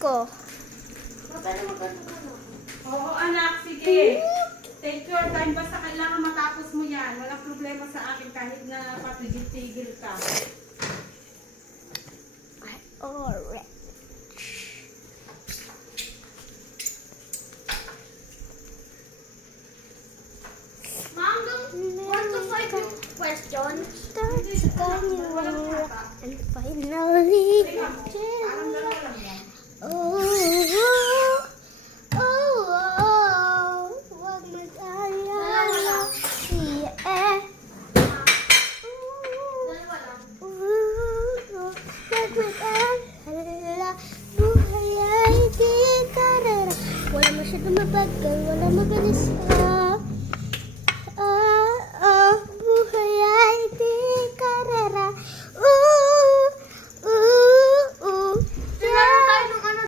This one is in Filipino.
ko. Oo, anak, sige. Take your time. Basta kailangan matapos mo yan. Walang problema sa akin kahit na patigil-tigil ka. Alright. Mom, want to fight you questions? Starts coming and finally, Parang dalawa lang yan. oh, oh, oh, wag mag-alala, yeah. Dalawa lang. Wag mag-alala, buhay ay di karera. Wala masyadong mabagal, wala mabilis.